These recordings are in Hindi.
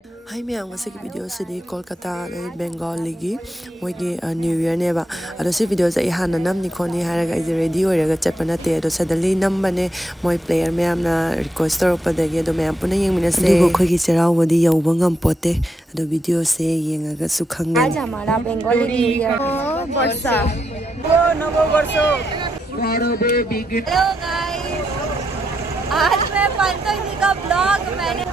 Hi मैम की वीडियो से कोलकाता बेंगल की मोगी न्यू ईयर नेबा से वीडियो से हाँ नमनी खोनी है रेडी होगा चप नाते सडनली नंबने मोई प्लेयर मैम रिक्वेस्ट तौरपदी मैम पुनः येंगमिनसे अखोगी चेराउबदी यौब ngамपोते वीडियो से येंगगसु खंगनी। आज हमारा बेंगली न्यू ईयर वर्षा नववर्ष। हेलो गाइस, आज मैं पंचमी का ब्लॉग मैंने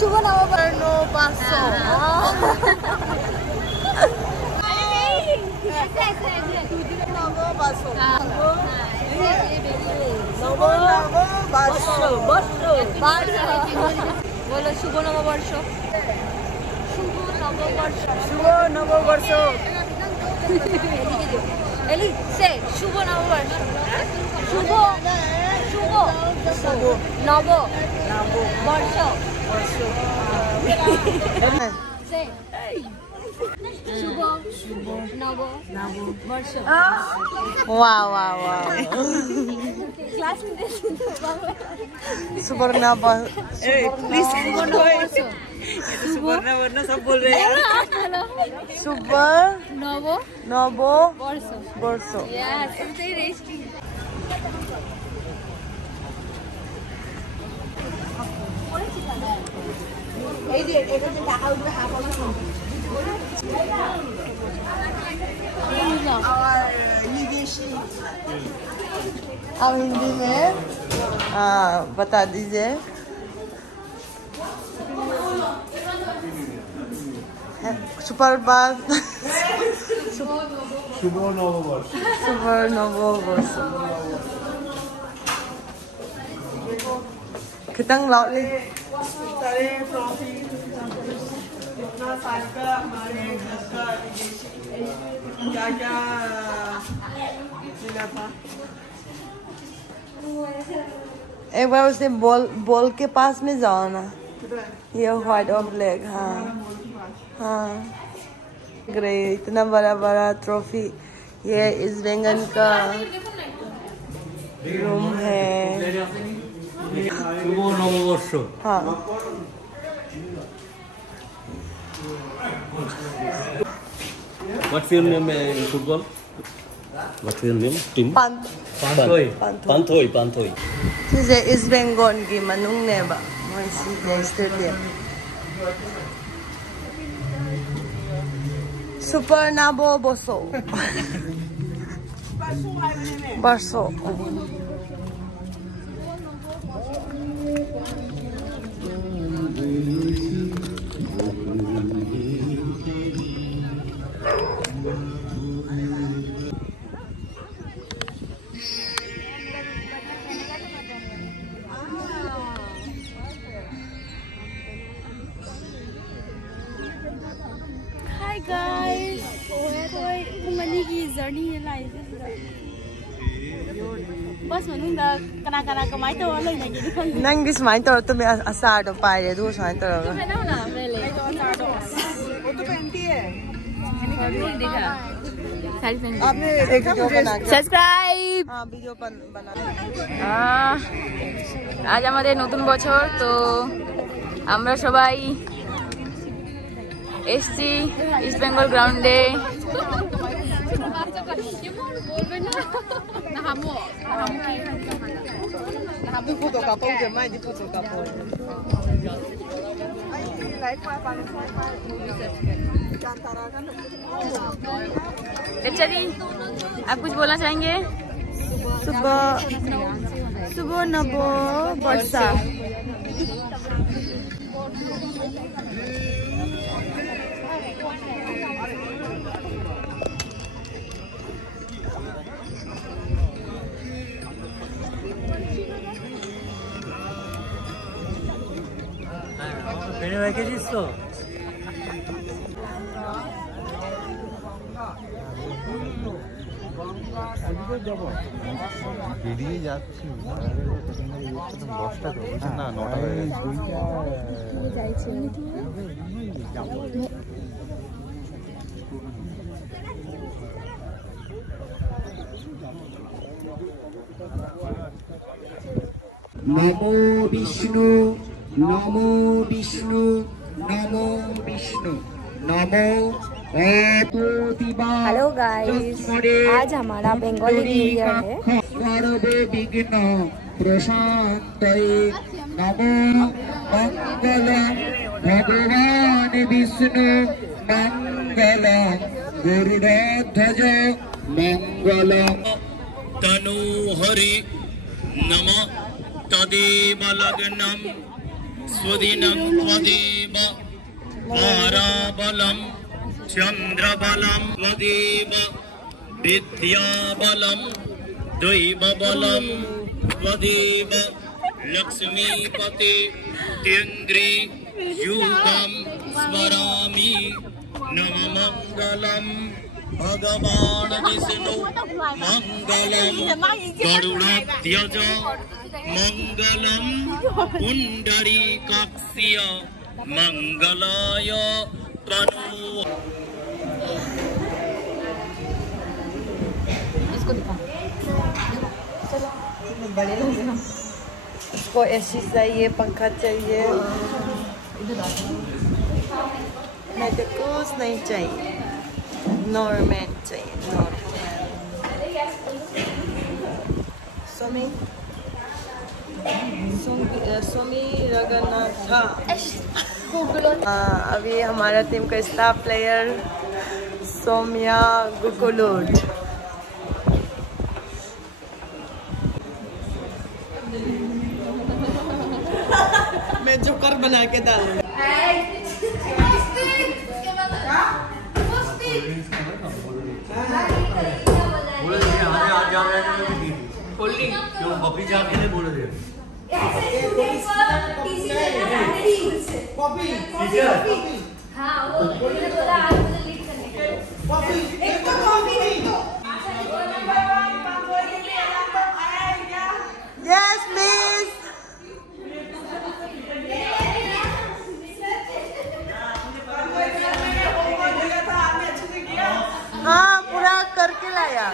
शुभ नववर्ष बोलो शुभ नववर्ष शुभ नववर्ष एली से शुभ नववर्ष शुभ शुभ शुभ नव वर्ष से शुभ शुभ नव वर्ष। वाह वाह वाह क्लास में सुवर्ण सुवर्ण सब बोल रहे हैं शुभ नव वर्ष वर्ष। अब हिंदी में बता दीजिए। सुप्रभात शुभ नववर्ष। शुभ नववर्ष। खितंग लाउडली। एक बार उसे बॉल के पास में जाओ ना, ये व्हाइट और ब्लैक। हाँ हाँ ग्रे, इतना बड़ा बड़ा ट्रॉफी। ये इस बेंगन का रूम है। शुभ नववर्ष। हाँ What's your name in football? What's your name? Team? Pantoy. This is Bengal की मनुंग ने बा मोइसी स्टेडियम। सुपर नाबो बोसो बरसो। Hi guys, kumani की जर्नी है लाइफ बस मनुंदा कना कमाई तो वाला नहीं कि दिखा नंगी स्माइल तो तुम्हें आसार तो पाए रे दो स्माइल तो तो है ना मेले वो तो पहनती है दिखा सारी पहन आपने एक वीडियो बना के সাবস্ক্রাইব हाँ वीडियो बना আজ আমাদের নতুন বছর তো আমরা সবাই এসছি ইস্ট বেঙ্গল গ্রাউন্ডে चली आप कुछ बोलना चाहेंगे? सुबह नवो वर्षा। বেরিয়ে যাচ্ছি 10টা তো না 9টা হয়ে গেছে। नमो विष्णु नमो विष्णु नमो विष्णु नमो हेलो गाइस, आज हमारा बंगाली न्यू ईयर है। सर्वे विघ्न प्रशांतये नमो मंगल भगवान विष्णु मंगल गुरुध्वज मंगल तनु हरि नमः तदेव लग्नं स्वदिनं त्वदेव ताराबलं चंद्रबलं त्वदेव विद्याबलं दैवबलं त्वदेव लक्ष्मीपते तेन्द्री युगं स्मरामि नमः मंगलं भगवान विष्णु मंगलं गरुड़ध्वज मंगलं पुंडरीकाक्ष्य मंगलाय तनु। इसको दिखा, बड़े उसको एसी चाहिए, पंखा चाहिए, मैं तो कुछ नहीं चाहिए, नॉर्मल चाहिए, नॉर्मल। सोमी रगनाथा। अभी हमारा टीम का स्टार प्लेयर सोम्या गुकुलोट। मैं जोकर बना के डालूंगा। कॉफी जाके बोले दे कॉफी हाँ वो बोला आज मुझे लीक करने कॉफी एक तो कॉफी नहीं तो यस मिस। हाँ पूरा करके लाया।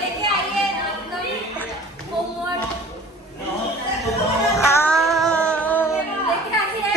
लेके आइए होमवर्क लेके आइए।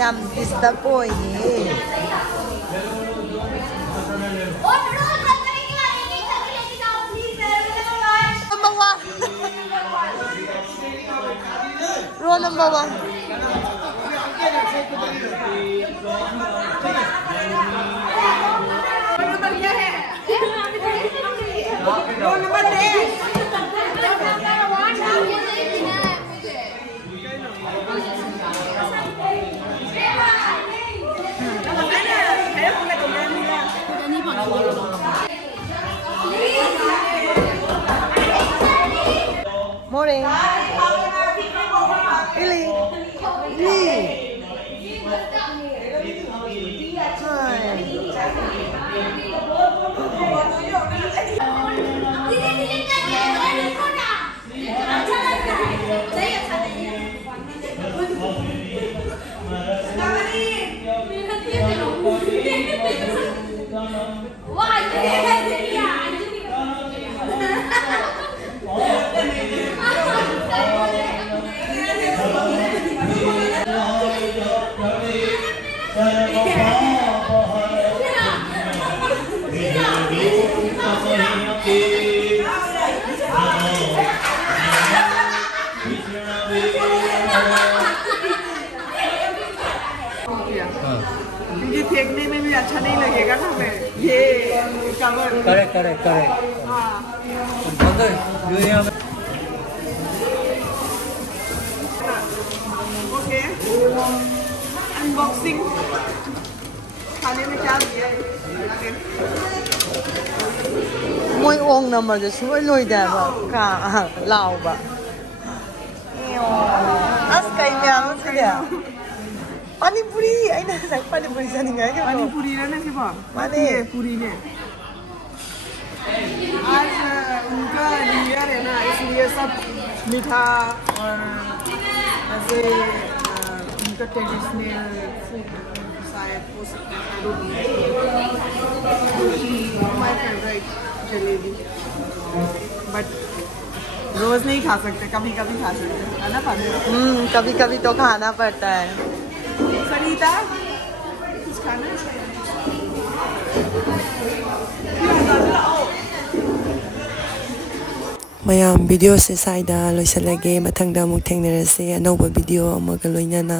Yum disappointed. Roll number 1. Morning. Really? ये फेंकने में भी अच्छा नहीं लगेगा ना हमें ये कवर। Correct correct correct. हाँ ओके अनबॉक्सिंग खाने में क्या दिया है Mỗi ông nằm ở dưới suối lôi đẹp cả Lào bà. Askai mèo thế đấy. Pani puri, anh đang sáng pani puri ra đi ngay cái पानी पूरी रहना कि बात Pani पूरी ने आज उनका न्यू ईयर है ना, इसलिए सब मीठा और ऐसे उनका ट्रेडिशनल फूड शायद हो सकता है। माय फेवरेट जलेबी, बट रोज नहीं खा सकते, कभी कभी खा सकते है ना पानी। कभी कभी तो खाना पड़ता है। सरिता कुछ खाना है? mayam video se saida loisalage mathangda amuk thengnarase anouba video amaga loinana